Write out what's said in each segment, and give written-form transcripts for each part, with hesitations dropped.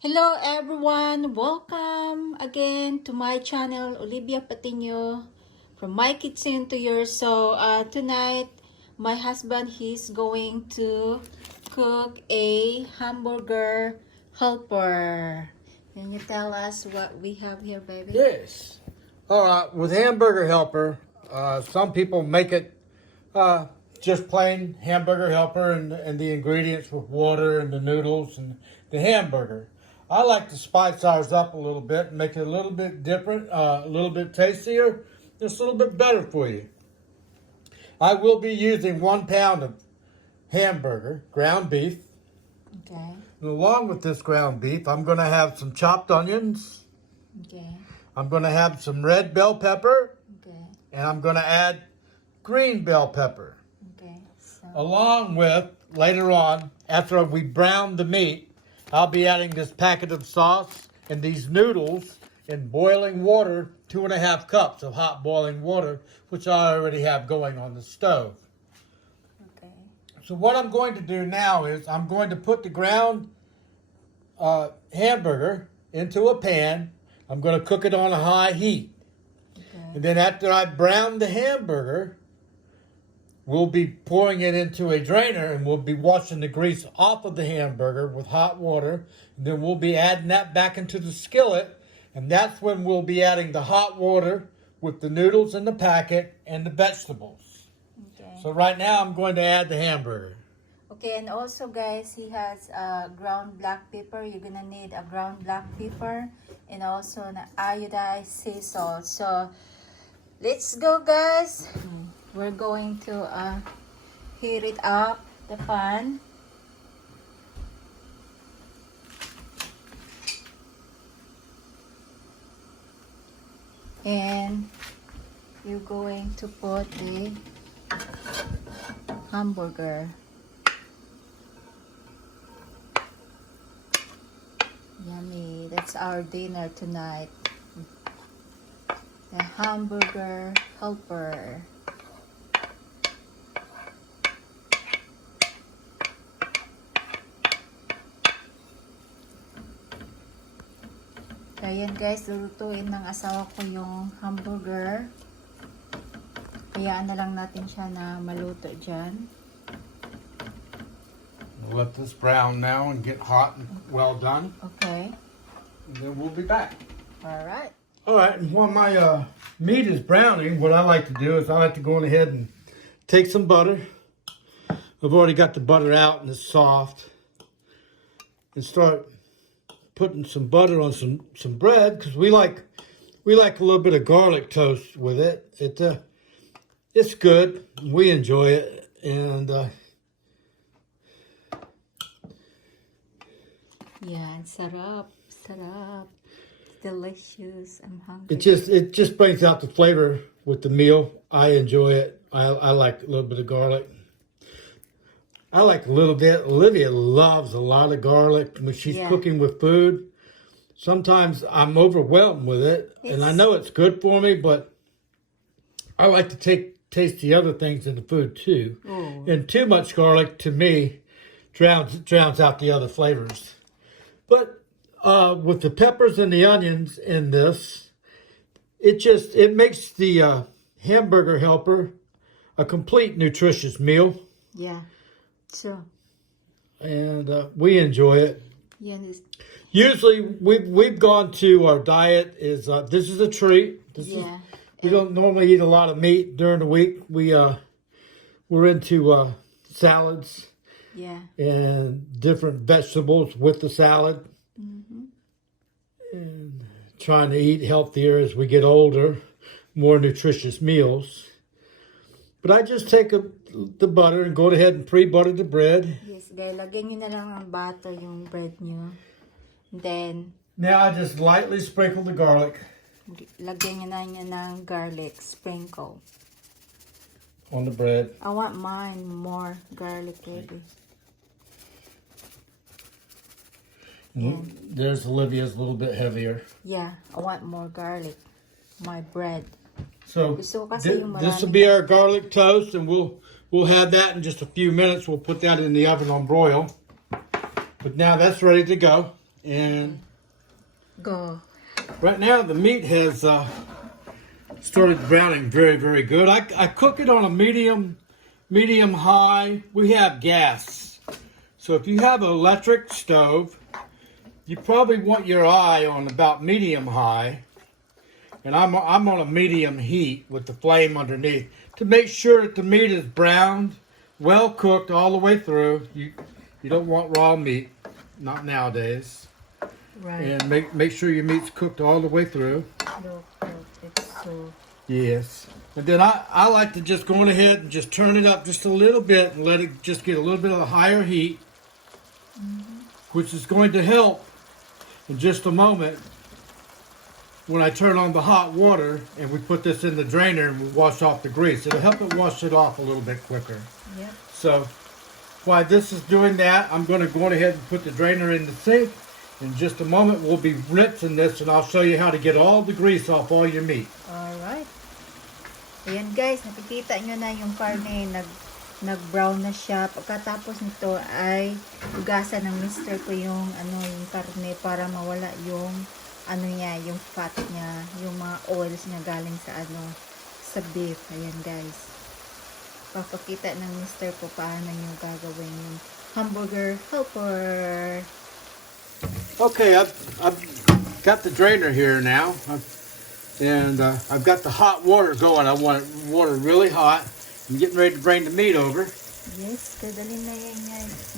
Hello everyone! Welcome again to my channel, Olivia Patino, from my kitchen to yours. So tonight, my husband, he's going to cook a hamburger helper. Can you tell us what we have here, baby? Yes. All right. With hamburger helper, some people make it just plain hamburger helper and the ingredients with water and the noodles and the hamburger. I like to spice ours up a little bit and make it a little bit different, a little bit tastier, just a little bit better for you. I will be using 1 pound of hamburger, ground beef. Okay. And along with this ground beef, I'm going to have some chopped onions. Okay. I'm going to have some red bell pepper. Okay. And I'm going to add green bell pepper. Okay. So, Along with, later on, after we brown the meat, I'll be adding this packet of sauce and these noodles in boiling water, 2.5 cups of hot boiling water, which I already have going on the stove. okay. So what I'm going to do now is I'm going to put the ground hamburger into a pan. I'm going to cook it on a high heat. Okay. And then after I brown the hamburger, we'll be pouring it into a drainer and we'll be washing the grease off of the hamburger with hot water. And then we'll be adding that back into the skillet. And that's when we'll be adding the hot water with the noodles in the packet and the vegetables. Okay. So right now I'm going to add the hamburger. Okay, and also guys, he has ground black pepper. You're gonna need a ground black pepper and also an iodized sea salt. So let's go, guys. We're going to heat it up, the pan. And you're going to put the hamburger. Yummy. That's our dinner tonight. The hamburger helper. Kaya yan guys, lulutuin ng asawa ko yung hamburger. Hayaan na lang natin siya na maluto dyan. We'll let this brown now and get hot and well done. Okay. And then we'll be back. Alright. All right, and while my meat is browning, what I like to do is I like to go on ahead and take some butter. I've already got the butter out and it's soft. And start putting some butter on some bread because we like a little bit of garlic toast with it. It's good. We enjoy it, and Yeah, sarap. Sarap. Delicious. I'm hungry. it just brings out the flavor with the meal. I enjoy it. I like a little bit of garlic. I like a little bit. Olivia loves a lot of garlic when she's cooking with food. Sometimes I'm overwhelmed with it, and I know it's good for me, but I like to taste the other things in the food too. Oh. And too much garlic, to me, drowns out the other flavors. But with the peppers and the onions in this, it makes the hamburger helper a complete nutritious meal. Yeah. So, And we enjoy it. yeah, Usually, we've gone to our diet is this is a treat. We don't normally eat a lot of meat during the week. We're into salads yeah. and different vegetables with the salad, and trying to eat healthier as we get older, more nutritious meals. But I just take the butter and go ahead and pre-butter the bread. Yes, guys. Lagyan nyo na lang ng butter yung bread nyo. Then, Now I just lightly sprinkle the garlic lagyan nyo na nyo ng garlic sprinkle. on the bread. I want mine more garlic, baby. There's Olivia's a little bit heavier. Yeah, I want more garlic. My bread. So Gusto ko kasi yung this will marami. be our garlic toast, and we'll have that in just a few minutes. We'll put that in the oven on broil. But now that's ready to go. And Go. right now the meat has started browning very, very good. I cook it on a medium high. We have gas. So if you have an electric stove, you probably want your eye on about medium high. And I'm on a medium heat with the flame underneath to make sure that the meat is browned, well cooked all the way through. You don't want raw meat, not nowadays. Right. And make sure your meat's cooked all the way through. Look, it's so... Yes. And then I like to just go on ahead and just turn it up just a little bit and let it just get a little bit of a higher heat, which is going to help in just a moment when I turn on the hot water and we put this in the drainer and we wash off the grease. It'll help it wash it off a little bit quicker. Yep. So while this is doing that, I'm going to go on ahead and put the drainer in the sink. In just a moment, we'll be rinsing this and I'll show you how to get all the grease off all your meat. Alright. Ayan guys, nakikita nyo na yung karne, nag-brown na siya. Pagkatapos nito ay hugasan ng mister ko yung yung karne para mawala yung niya, yung fat niya, yung mga oils niya galing sa sa beef. Ayan guys. Papakita ng mister ko paano nyo gagawin yung hamburger helper. Okay, I've got the drainer here now. I've got the hot water going. I want water really hot. I'm getting ready to bring the meat over. Yes, dadalhin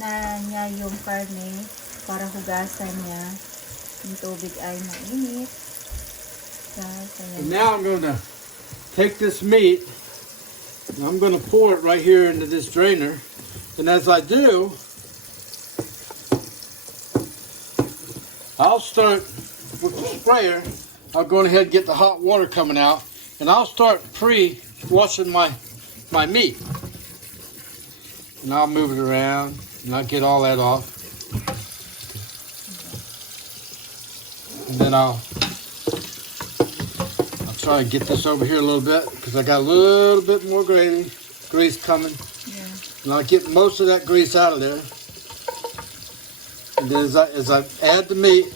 na niya yung karne para hugasan niya. Yung tubig ay mainit. And now I'm going to take this meat and I'm going to pour it right here into this drainer. And as I do, I'll start with the sprayer. I'll go ahead and get the hot water coming out, and I'll start pre-washing my meat. And I'll move it around, and I'll get all that off. And then I'll try to get this over here a little bit, because I got a little bit more grease coming. Yeah. And I'll get most of that grease out of there. And then as I add the meat,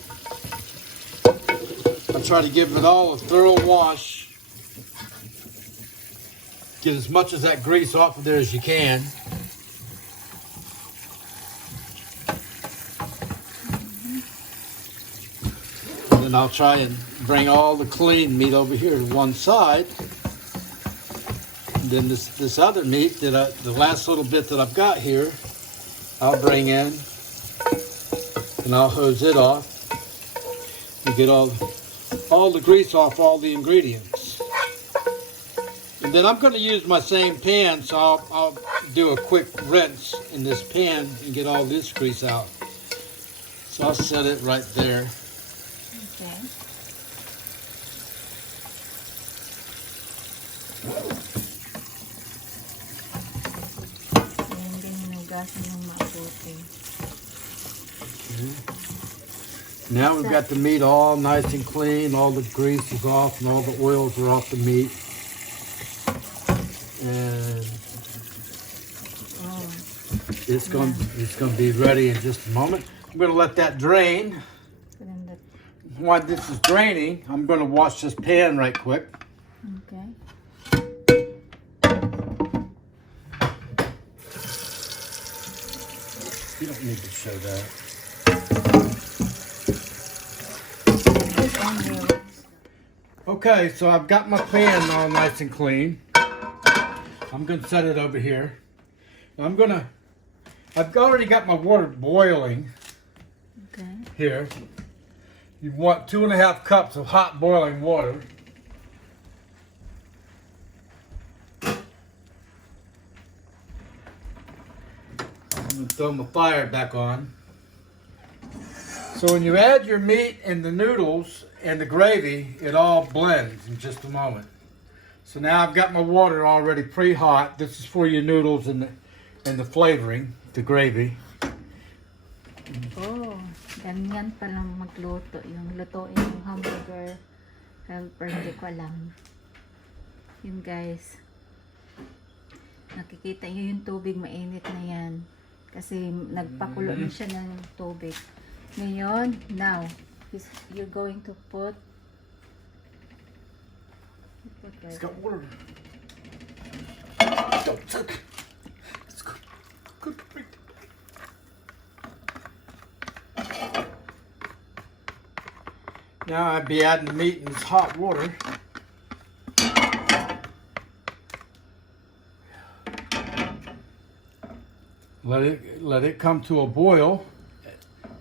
I try to give it all a thorough wash. Get as much of that grease off of there as you can. And then I'll try and bring all the clean meat over here to one side. And then this other meat, the last little bit that I've got here, I'll bring in. And I'll hose it off and get all the grease off all the ingredients. And then I'm going to use my same pan, so I'll do a quick rinse in this pan and get all this grease out. So I'll set it right there. Okay. Ayan, ganyan hugasan yung mabuti. Now we've got the meat all nice and clean, all the grease is off and all the oils are off the meat. And it's going to be ready in just a moment. I'm going to let that drain. While this is draining, I'm going to wash this pan right quick. Okay. You don't need to show that. Okay, so I've got my pan all nice and clean. I'm going to set it over here. I've already got my water boiling. Okay. Here. You want 2.5 cups of hot boiling water. I'm going to throw my fire back on. So when you add your meat and the noodles and the gravy, it all blends in just a moment. So now I've got my water already pre-hot. This is for your noodles and the flavoring, the gravy. Oh, ganyan palang magluto. Yung lutuin yung hamburger helper, hindi ko alam. Yun guys. Nakikita nyo yung tubig, mainit na yan. Kasi nagpakulo na siya ng tubig. Ngayon, now, you're going to put It's got water. Let's go. Let's go. Good. Now I'd be adding the meat in this hot water. Let it come to a boil.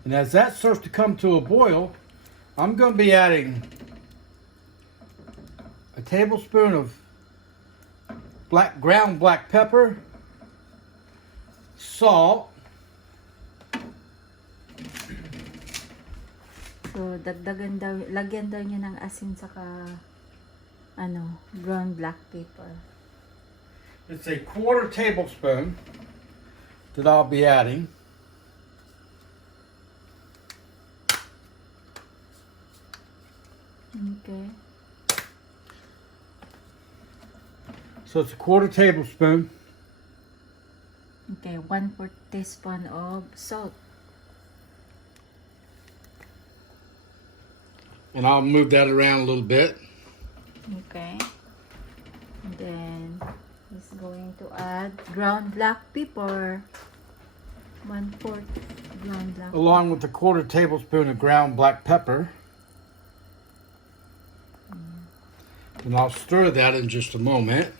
And as that starts to come to a boil, I'm going to be adding a tablespoon of ground black pepper, salt. So, lagyan daw niya ng asin saka brown black pepper. It's a 1/4 tablespoon that I'll be adding. Okay. So it's a 1/4 tablespoon. Okay, 1/4 teaspoon of salt. And I'll move that around a little bit. Okay. And then he's going to add ground black pepper. 1/4 ground black. Along with a 1/4 tablespoon of ground black pepper. And I'll stir that in just a moment.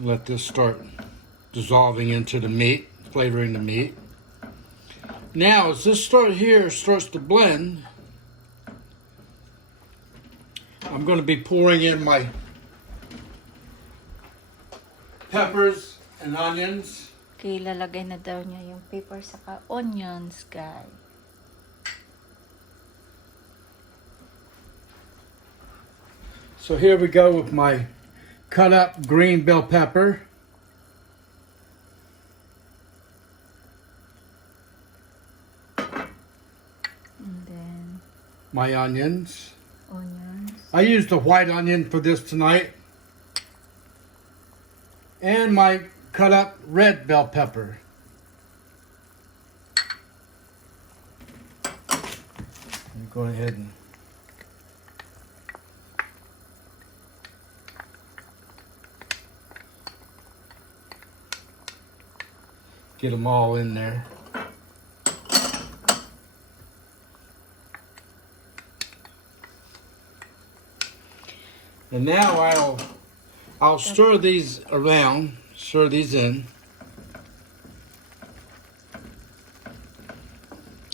Let this start dissolving into the meat, flavoring the meat. Now, as this starts to blend, I'm going to be pouring in my peppers and onions. Okay, lalagay na daw niya yung pepper saka onions, guys. So here we go with my cut up green bell pepper. And then My onions. onions. I used a white onion for this tonight. And my cut up red bell pepper. Go ahead and get them all in there. And now I'll stir these around, stir these in.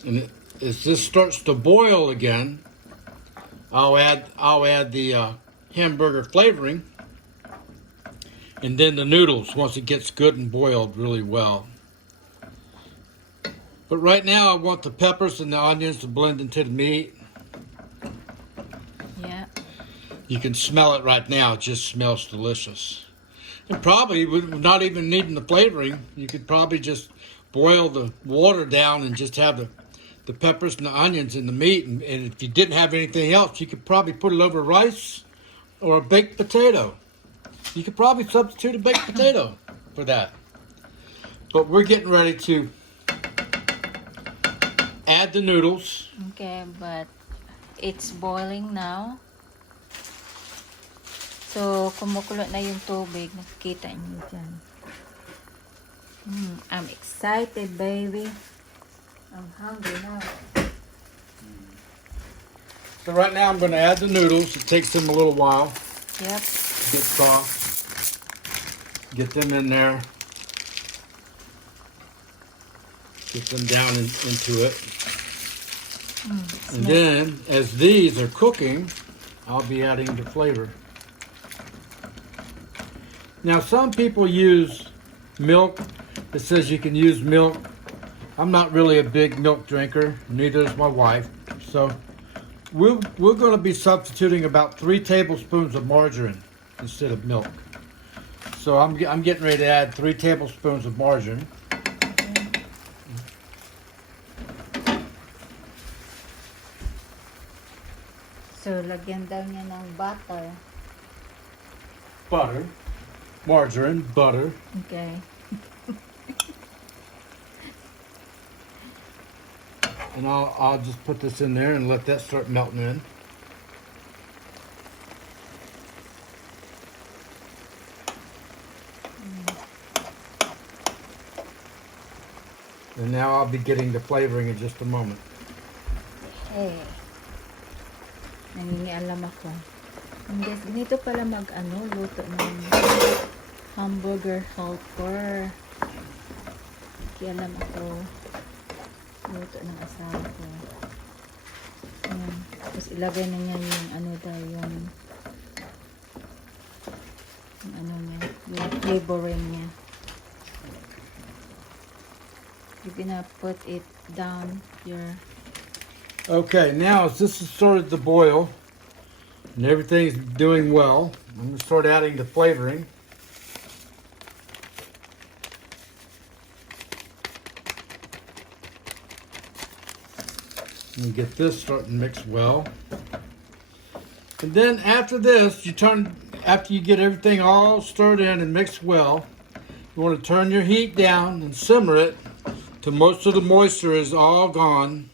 And as this starts to boil again, I'll add the hamburger flavoring, and then the noodles once it gets good and boiled really well. But right now I want the peppers and the onions to blend into the meat. Yeah. You can smell it right now. It just smells delicious. And probably not even needing the flavoring, you could probably just boil the water down and just have the peppers and the onions in the meat. And if you didn't have anything else, you could probably put it over rice or a baked potato. You could probably substitute a baked potato for that. But we're getting ready to add the noodles. Okay, but it's boiling now. So, kumukulo na yung tubig. Nakikita niyo dyan. I'm excited, baby. I'm hungry now. So right now I'm going to add the noodles. It takes them a little while Yep. to get soft. Get them in there. Get them down into it. And then, as these are cooking, I'll be adding the flavor. Now, some people use milk. It says you can use milk. I'm not really a big milk drinker. Neither is my wife. So, we're going to be substituting about 3 tablespoons of margarine instead of milk. So, I'm getting ready to add 3 tablespoons of margarine. So, lagyan daw niya ng butter. Butter. Margarine, butter. Okay. And I'll just put this in there and let that start melting in. And now I'll be getting the flavoring in just a moment. Okay. Nangingialam ako. And guys, ganito pala luto ng hamburger helper. Kialam ako. Luto ng asawa ko. Ayan. Tapos ilagay na niya yung yung flavoring niya. You're gonna put it down here. Okay, now as this has started to boil and everything's doing well, I'm going to start adding the flavoring. Let me get this starting to mix well. And then after this, after you get everything all stirred in and mixed well, you want to turn your heat down and simmer it till most of the moisture is all gone.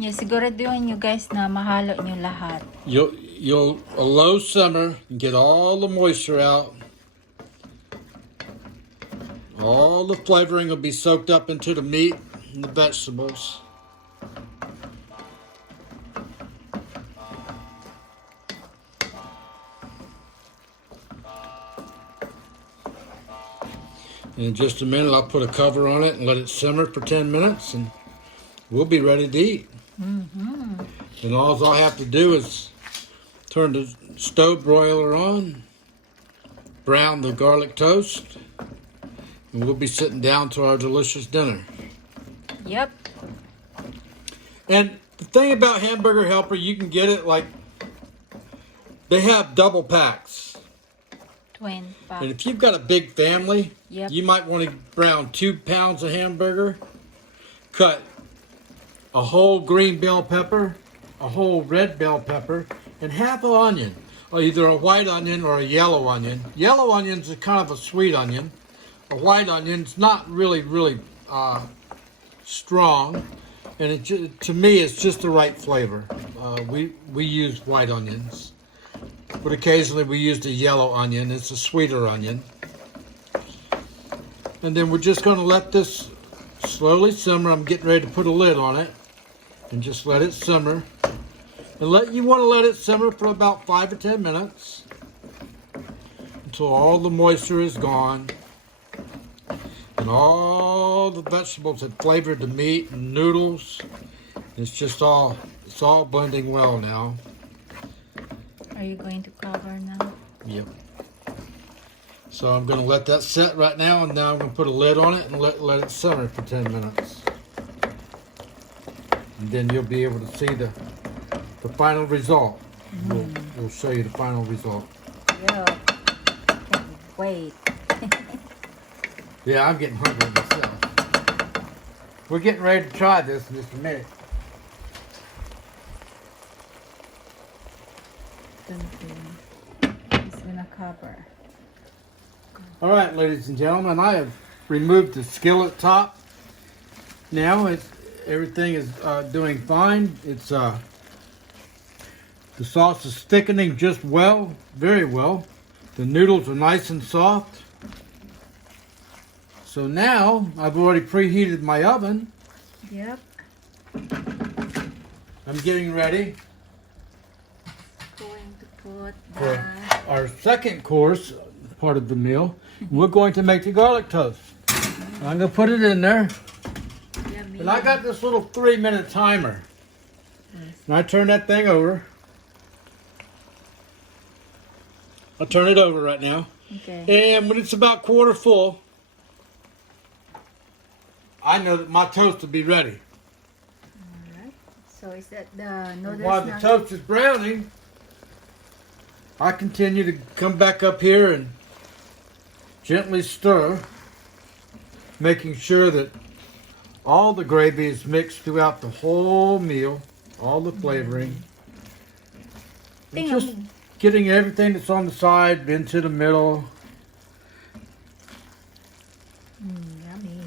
Yeah, siguraduhin nyo guys na mahalo nyo lahat. You'll a low simmer and get all the moisture out. All the flavoring will be soaked up into the meat and the vegetables. In just a minute, I'll put a cover on it and let it simmer for 10 minutes, and we'll be ready to eat. Mm-hmm. And all I have to do is turn the stove broiler on, brown the garlic toast, and we'll be sitting down to our delicious dinner. Yep. And the thing about Hamburger Helper, you can get it like, they have double packs. Twin pack. And if you've got a big family, Yep. you might want to brown 2 pounds of hamburger, cut a whole green bell pepper, a whole red bell pepper, and half an onion, or either a white onion or a yellow onion. Yellow onions are kind of a sweet onion. A white onion's not really strong, and to me it's just the right flavor. We use white onions, but occasionally we use the yellow onion. It's a sweeter onion. And then we're just going to let this slowly simmer. I'm getting ready to put a lid on it and just let it simmer. And you want to let it simmer for about 5 or 10 minutes until all the moisture is gone and all the vegetables have flavored the meat and noodles. It's all blending well now. Are you going to cover now? Yep. So I'm going to let that set right now, and now I'm going to put a lid on it and let it simmer for 10 minutes. And then you'll be able to see the final result. We'll show you the final result. Yeah. Can't wait. Yeah, I'm getting hungry myself. We're getting ready to try this in just a minute. It's gonna cover. All right, ladies and gentlemen, I have removed the skillet top. Now everything is doing fine. The sauce is thickening just well, very well. The noodles are nice and soft. So now I've already preheated my oven. Yep. I'm getting ready Going to put for our second course part of the meal. We're going to make the garlic toast. I'm going to put it in there. yummy. And I got this little 3-minute timer. And I turn that thing over. I'll turn it over right now. Okay. And when it's about quarter full, I know that my toast will be ready. Alright. So is that the noodles While the now? toast is browning, I continue to come back up here and gently stir, making sure that all the gravy is mixed throughout the whole meal, all the flavoring. And just getting everything that's on the side into the middle. Yummy.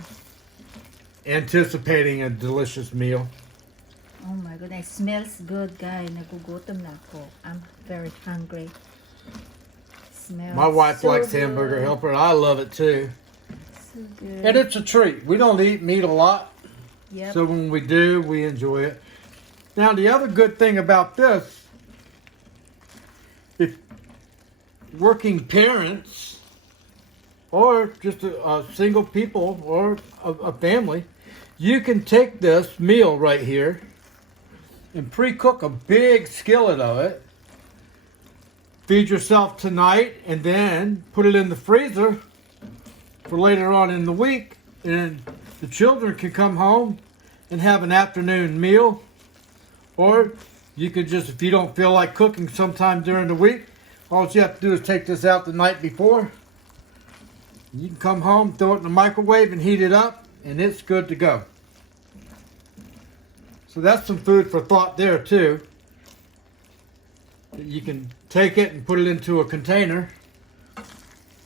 Anticipating a delicious meal. Oh my goodness, smells good, guys. Nagugutom na ako. I'm very hungry. Smells My wife so likes good. Hamburger Helper. I love it too. So good. And it's a treat. We don't eat meat a lot. Yep. So when we do, we enjoy it. Now, the other good thing about this, if working parents or just a single people or a family, you can take this meal right here and pre-cook a big skillet of it. Feed yourself tonight and then put it in the freezer for later on in the week. And the children can come home and have an afternoon meal. Or you could just, if you don't feel like cooking sometime during the week, all you have to do is take this out the night before. You can come home, throw it in the microwave and heat it up, and it's good to go. So that's some food for thought there too. You can take it and put it into a container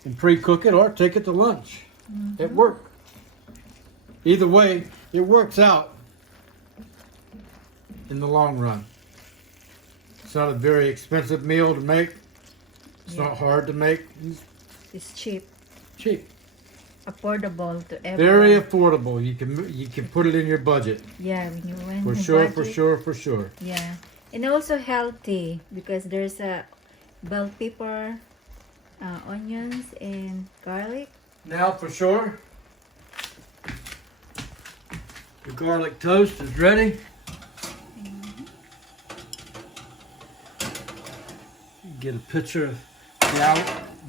and pre-cook it or take it to lunch at work. Either way, it works out in the long run. It's not a very expensive meal to make. It's not hard to make. It's cheap. Cheap. Affordable to everyone. Very affordable. You can put it in your budget. Yeah, when you went For to sure, budget. for sure, for sure. Yeah. And also healthy because there's a bell pepper, onions, and garlic. Now for sure, the garlic toast is ready. Get a picture of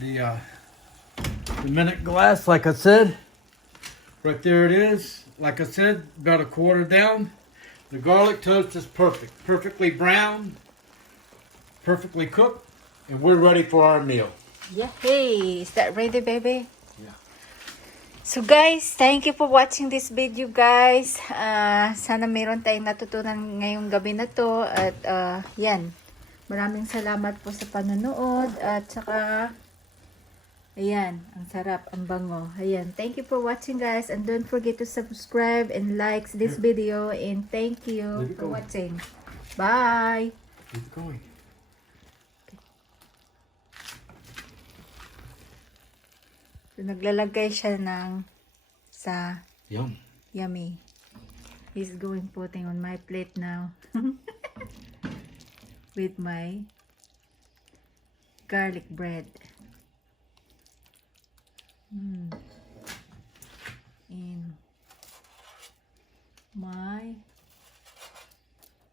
the minute glass, like I said. Right there it is. Like I said, about a quarter down. The garlic toast is perfect. Perfectly brown, perfectly cooked, and we're ready for our meal. Yeah. Hey, is that ready, baby? Yeah. So guys, thank you for watching this video, guys. Sana meron tayong natutunan ngayong gabi na to. At yan, maraming salamat po sa panonood. At saka, ayan, ang sarap, ang bango. Ayan, thank you for watching, guys. And don't forget to subscribe and like this video. And thank you for watching. Bye! Keep going. So, naglalagay siya sa Yum. yummy. He's going putting on my plate now. With my garlic bread. And my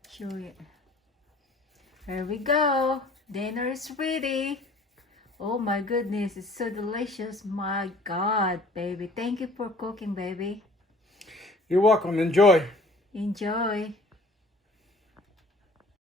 show it. There we go. Dinner is ready. Oh my goodness, it's so delicious. My God, baby. Thank you for cooking, baby. You're welcome. Enjoy. Enjoy.